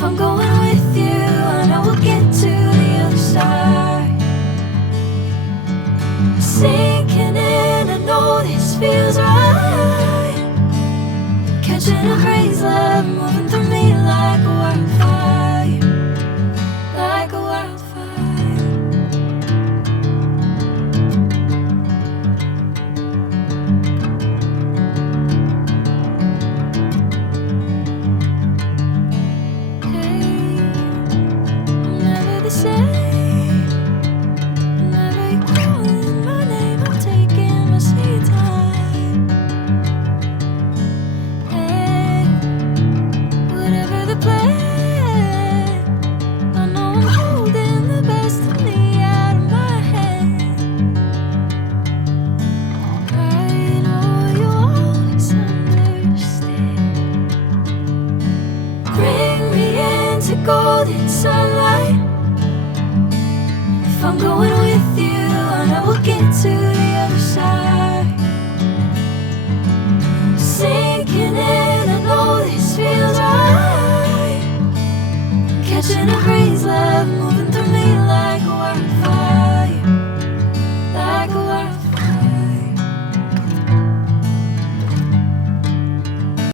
If I'm going with you, I know we'll get to the other side. Sinking in, I know this feels right. Catching a crazy love, moving through me like a wildfire, like a wildfire. Hey, I'm never the same. Whenever you're calling my name, I'm taking my sweet time. Hey, whatever the plan, I know I'm holding the best of me out of my hand. I know you'll always understand. Bring me into golden sunlight. If I'm going with you, I know we'll get to the other side. Sinking in, I know this feels right. Catching a crazy love, moving through me like a wildfire.